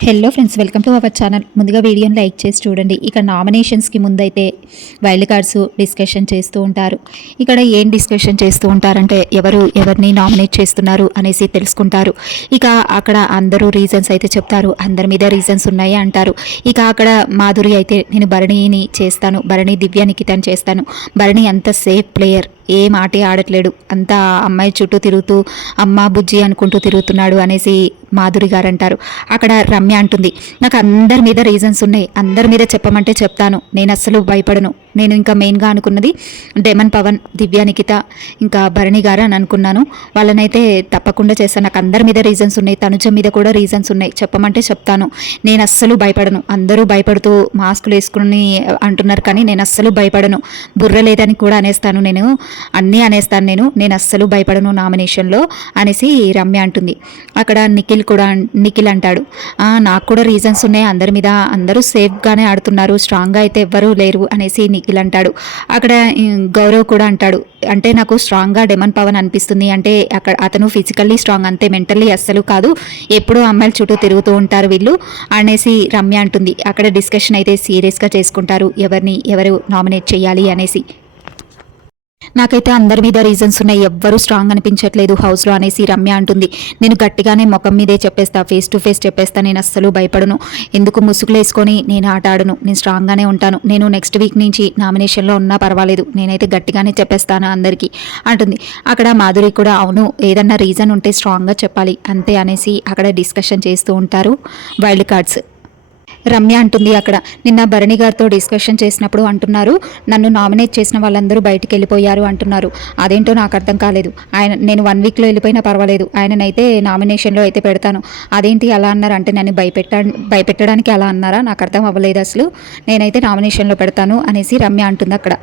Hello friends, welcome to our channel. ముందుగా వీడియోని like చేసి చూడండి. ఇక నామినేషన్స్కి ముందైతే వైల్డ్ కార్డ్స్ డిస్కషన్ చేస్తూ ఉంటారు. ఇక్కడ ఏం డిస్కషన్ చేస్తూ ఉంటారంటే ఎవరిని నామినేట్ చేస్తున్నారు అనేసి తెలుసుకుంటారు. ఇక అక్కడ అందరూ రీజన్స్ అయితే చెప్తారు. అందరి మీద రీజన్స్ ఉన్నాయి అంటారు. ఇక అక్కడ మాధురి అయితే నేను భరణిని చేస్తాను, భరణి దివ్య నిఖితని చేస్తాను, భరణి అంత సేఫ్ ప్లేయర్, ఏ మాటే ఆడట్లేడు, అంతా అమ్మాయి చుట్టూ తిరుగుతూ అమ్మ బుజ్జి అనుకుంటూ తిరుగుతున్నాడు అనేసి మాధురి గారు అంటారు. అక్కడ రమ్య అంటుంది, నాకు అందరి మీద రీజన్స్ ఉన్నాయి, అందరి మీద చెప్పమంటే చెప్తాను, నేను అస్సలు భయపడను. నేను ఇంకా మెయిన్గా అనుకున్నది డెమన్ పవన్, దివ్య నిఖిత, ఇంకా భరణి గారు అని అనుకున్నాను. వాళ్ళనైతే తప్పకుండా చేస్తాను. నాకు అందరి మీద రీజన్స్ ఉన్నాయి, తనుజ మీద కూడా రీజన్స్ ఉన్నాయి, చెప్పమంటే చెప్తాను, నేను అస్సలు భయపడను. అందరూ భయపడుతూ మాస్కులు వేసుకుని అంటున్నారు కానీ నేను అస్సలు భయపడను. బుర్ర లేదని కూడా అనేస్తాను, అన్నీ అనేస్తాను, నేను అస్సలు భయపడను నామినేషన్లో అనేసి రమ్య అంటుంది. అక్కడ నిఖిల్ అంటాడు, నాకు కూడా రీజన్స్ ఉన్నాయి, అందరి మీద అందరూ సేఫ్గానే ఆడుతున్నారు, స్ట్రాంగ్గా అయితే ఎవ్వరూ లేరు అనేసి నిఖిల్ అంటాడు. అక్కడ గౌరవ్ కూడా అంటాడు, అంటే నాకు స్ట్రాంగ్గా డెమన్ పవన్ అనిపిస్తుంది, అంటే అక్కడ అతను ఫిజికల్లీ స్ట్రాంగ్ అంతే, మెంటల్లీ అస్సలు కాదు, ఎప్పుడూ అమ్మాయిల చుట్టూ తిరుగుతూ ఉంటారు వీళ్ళు అనేసి రమ్య అంటుంది. అక్కడ డిస్కషన్ అయితే సీరియస్గా చేసుకుంటారు, ఎవరు నామినేట్ చేయాలి అనేసి. నాకైతే అందరి మీద రీజన్స్ ఉన్నాయి, ఎవ్వరూ స్ట్రాంగ్ అనిపించట్లేదు హౌస్లో అనేసి రమ్య అంటుంది. నేను గట్టిగానే ముఖం మీదే చెప్పేస్తా, ఫేస్ టు ఫేస్ చెప్పేస్తా, నేను అస్సలు భయపడను, ఎందుకు ముసుగులు వేసుకొని నేను ఆట ఆడను, నేను స్ట్రాంగ్గానే ఉంటాను, నేను నెక్స్ట్ వీక్ నుంచి నామినేషన్లో ఉన్నా పర్వాలేదు, నేనైతే గట్టిగానే చెప్పేస్తాను అందరికీ అంటుంది. అక్కడ మాధురి కూడా అవును, ఏదన్నా రీజన్ ఉంటే స్ట్రాంగ్గా చెప్పాలి అంతే అనేసి అక్కడ డిస్కషన్ చేస్తూ ఉంటారు వైల్డ్ కార్డ్స్. రమ్య అంటుంది, అక్కడ నిన్న భరణి గారితో డిస్కషన్ చేసినప్పుడు అంటున్నారు, నన్ను నామినేట్ చేసిన వాళ్ళందరూ బయటికి వెళ్ళిపోయారు అంటున్నారు, అదేంటో నాకు అర్థం కాలేదు, నేను 1 వీక్లో వెళ్ళిపోయినా పర్వాలేదు, ఆయననైతే నామినేషన్లో అయితే పెడతాను, అదేంటి అలా అన్నారు అంటే నన్ను భయపెట్టడానికి అలా అన్నారా, నాకు అర్థం అవ్వలేదు అసలు, నేనైతే నామినేషన్లో పెడతాను అనేసి రమ్య అంటుంది అక్కడ.